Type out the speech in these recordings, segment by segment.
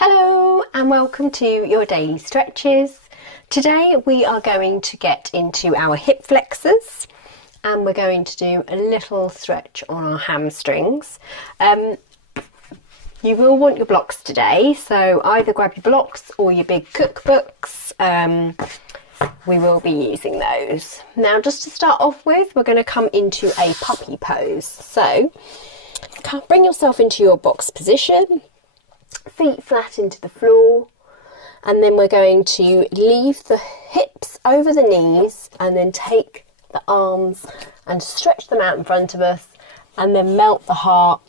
Hello and welcome to your daily stretches. Today we are going to get into our hip flexors and we're going to do a little stretch on our hamstrings. You will want your blocks today, so either grab your blocks or your big cookbooks. We will be using those. Now just to start off with, we're going to come into a puppy pose. So bring yourself into your box position. Feet flat into the floor, and then we're going to leave the hips over the knees and then take the arms and stretch them out in front of us and then melt the heart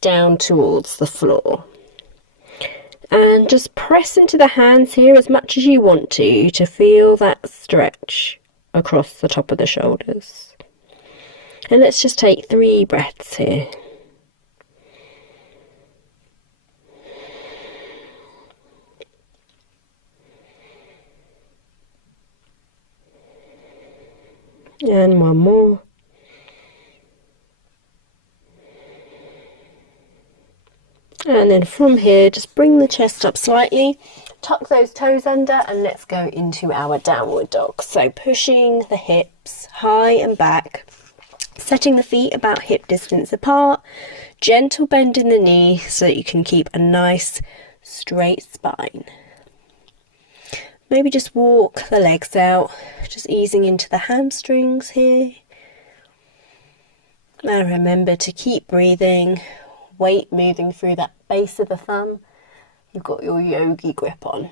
down towards the floor. And just press into the hands here as much as you want to feel that stretch across the top of the shoulders. And let's just take 3 breaths here. And one more. And then from here, just bring the chest up slightly, tuck those toes under, and let's go into our downward dog. So pushing the hips high and back, setting the feet about hip distance apart, gentle bend in the knee so that you can keep a nice straight spine. Maybe just walk the legs out, just easing into the hamstrings here. And remember to keep breathing, weight moving through that base of the thumb. You've got your yogi grip on.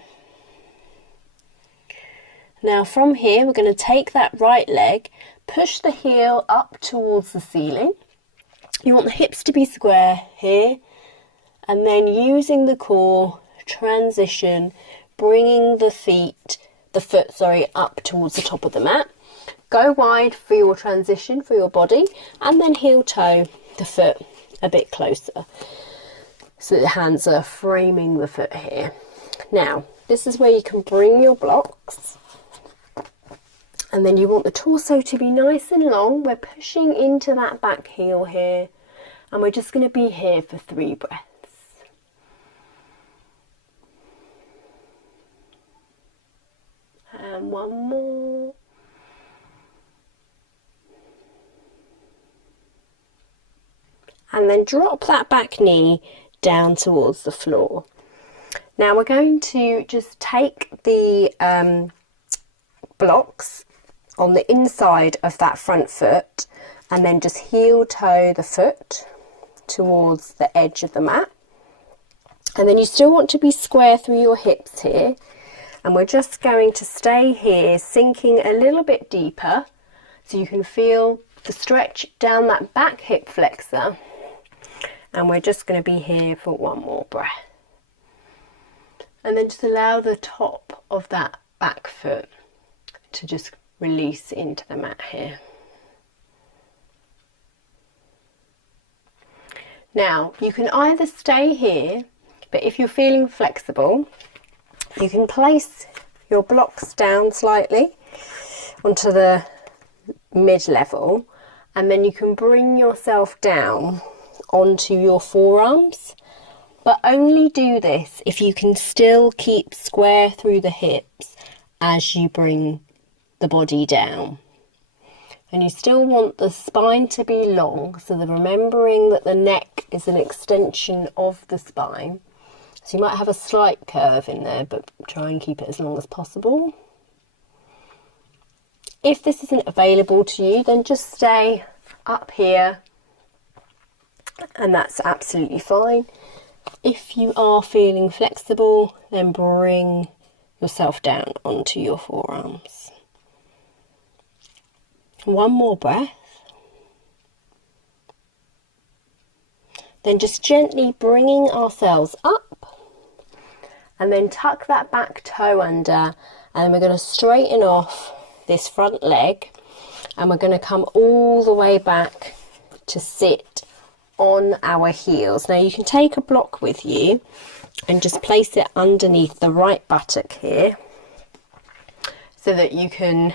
Now from here, we're going to take that right leg, push the heel up towards the ceiling. You want the hips to be square here, and then using the core, transition, bringing the foot up towards the top of the mat. Go wide for your transition for your body, and then heel toe the foot a bit closer so the hands are framing the foot here. Now this is where you can bring your blocks, and then you want the torso to be nice and long. We're pushing into that back heel here, and we're just going to be here for 3 breaths. And one more. And then drop that back knee down towards the floor. Now we're going to just take the blocks on the inside of that front foot and then just heel toe the foot towards the edge of the mat. And then you still want to be square through your hips here. And we're just going to stay here, sinking a little bit deeper so you can feel the stretch down that back hip flexor. And we're just going to be here for 1 more breath. And then just allow the top of that back foot to just release into the mat here. Now, you can either stay here, but if you're feeling flexible, you can place your blocks down slightly onto the mid-level, and then you can bring yourself down onto your forearms, but only do this if you can still keep square through the hips as you bring the body down. And you still want the spine to be long, so that remembering that the neck is an extension of the spine. So you might have a slight curve in there, but try and keep it as long as possible. If this isn't available to you, then just stay up here, and that's absolutely fine. If you are feeling flexible, then bring yourself down onto your forearms. 1 more breath. Then just gently bringing ourselves up, and then tuck that back toe under, and we're going to straighten off this front leg, and we're going to come all the way back to sit on our heels. Now you can take a block with you and just place it underneath the right buttock here so that you can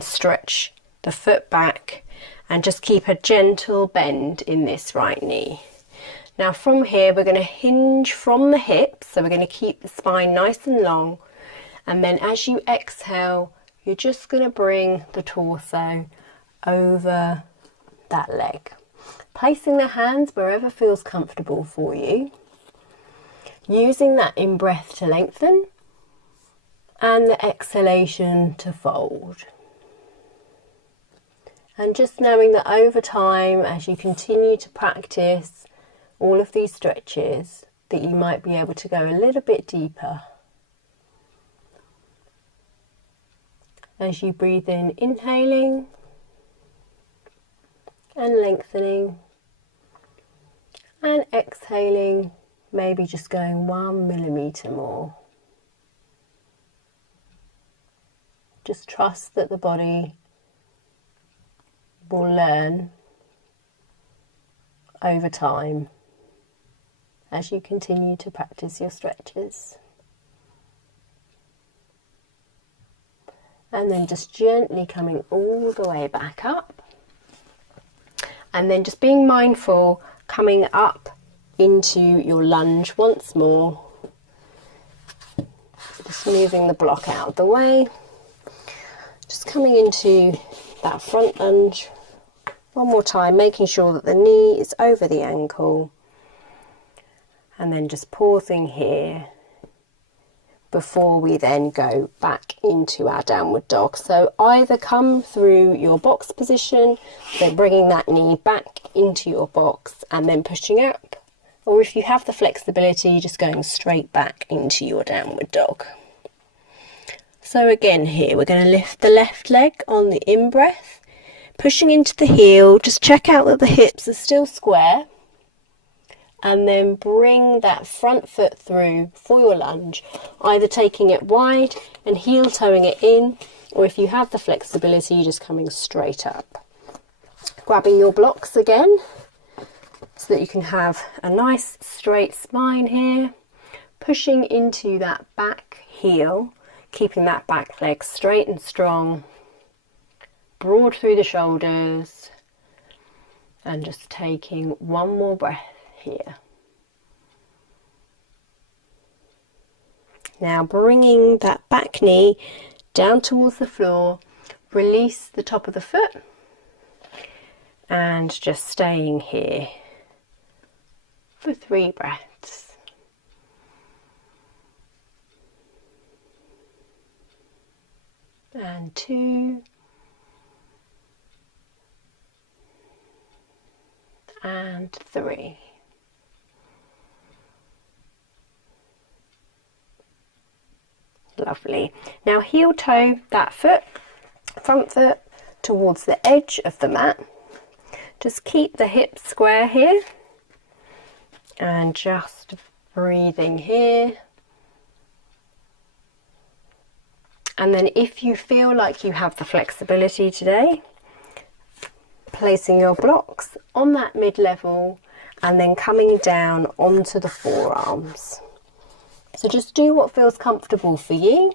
stretch the foot back and just keep a gentle bend in this right knee. Now from here we're going to hinge from the hips, so we're going to keep the spine nice and long, and then as you exhale you're just going to bring the torso over that leg, placing the hands wherever feels comfortable for you, using that in-breath to lengthen and the exhalation to fold. And just knowing that over time, as you continue to practice all of these stretches, that you might be able to go a little bit deeper. As you breathe in, inhaling and lengthening, and exhaling, maybe just going 1 millimeter more. Just trust that the body will learn over time as you continue to practice your stretches. And then just gently coming all the way back up. And then just being mindful, coming up into your lunge once more. Just moving the block out of the way. Just coming into that front lunge. One more time, making sure that the knee is over the ankle. And then just pausing here before we then go back into our downward dog. So either come through your box position, so bringing that knee back into your box and then pushing up, or if you have the flexibility, just going straight back into your downward dog. So again here, we're going to lift the left leg on the in-breath, pushing into the heel. Just check out that the hips are still square. And then bring that front foot through for your lunge, either taking it wide and heel toeing it in, or if you have the flexibility, just coming straight up. Grabbing your blocks again, so that you can have a nice straight spine here, pushing into that back heel, keeping that back leg straight and strong, broad through the shoulders, and just taking one more breath here. Now bringing that back knee down towards the floor, release the top of the foot and just staying here for 3 breaths. And 2. And 3. Lovely. Now heel toe that foot, front foot, towards the edge of the mat. Just keep the hips square here. And just breathing here. And then if you feel like you have the flexibility today, placing your blocks on that mid-level and then coming down onto the forearms. So just do what feels comfortable for you.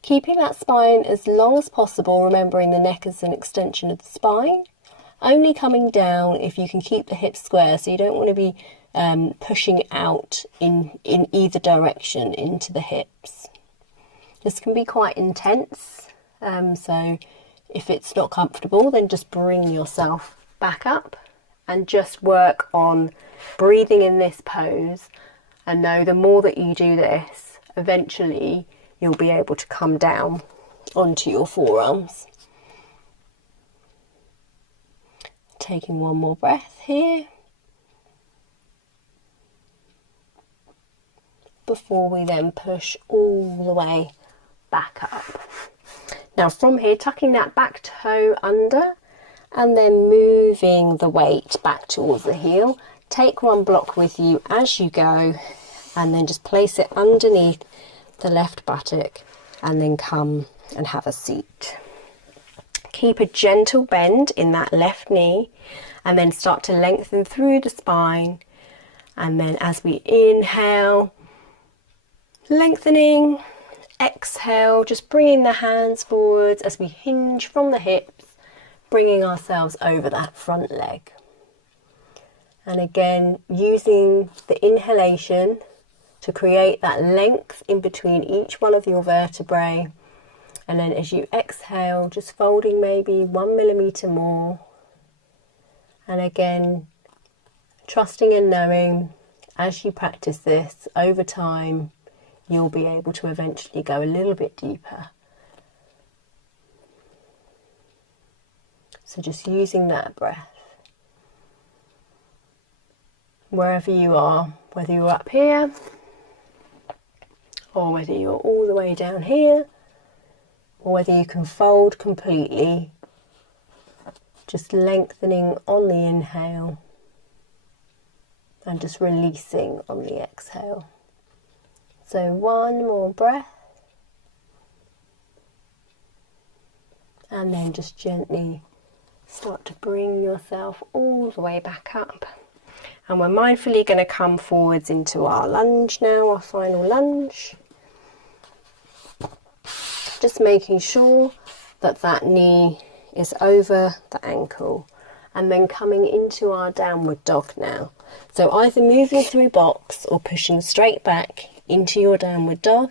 Keeping that spine as long as possible, remembering the neck is an extension of the spine. Only coming down if you can keep the hips square, so you don't want to be pushing out in either direction into the hips. This can be quite intense, so if it's not comfortable, then just bring yourself back up and just work on breathing in this pose. And know the more that you do this, eventually you'll be able to come down onto your forearms. Taking one more breath here before we then push all the way back up. Now from here, tucking that back toe under and then moving the weight back towards the heel. Take one block with you as you go and then just place it underneath the left buttock and then come and have a seat. Keep a gentle bend in that left knee and then start to lengthen through the spine. And then as we inhale, lengthening, exhale, just bringing the hands forwards as we hinge from the hips, bringing ourselves over that front leg. And again, using the inhalation to create that length in between each one of your vertebrae. And then as you exhale, just folding maybe 1 millimeter more. And again, trusting and knowing as you practice this over time, you'll be able to eventually go a little bit deeper. So just using that breath. Wherever you are, whether you're up here or whether you're all the way down here, or whether you can fold completely, just lengthening on the inhale and just releasing on the exhale. So one more breath, and then just gently start to bring yourself all the way back up. And we're mindfully going to come forwards into our lunge now, our final lunge. Just making sure that that knee is over the ankle, and then coming into our downward dog now. So either moving through box or pushing straight back into your downward dog.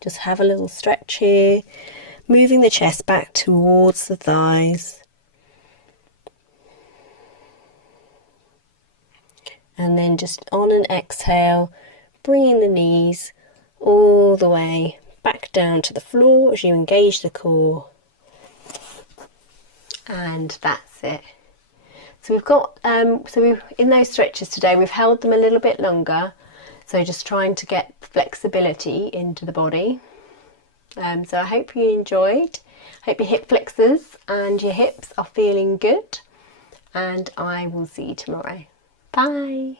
Just have a little stretch here, moving the chest back towards the thighs. And then just on an exhale, bringing the knees all the way back down to the floor as you engage the core. And that's it. So we've got, in those stretches today, we've held them a little bit longer. So just trying to get flexibility into the body. So I hope you enjoyed. Hope your hip flexors and your hips are feeling good. And I will see you tomorrow. Bye.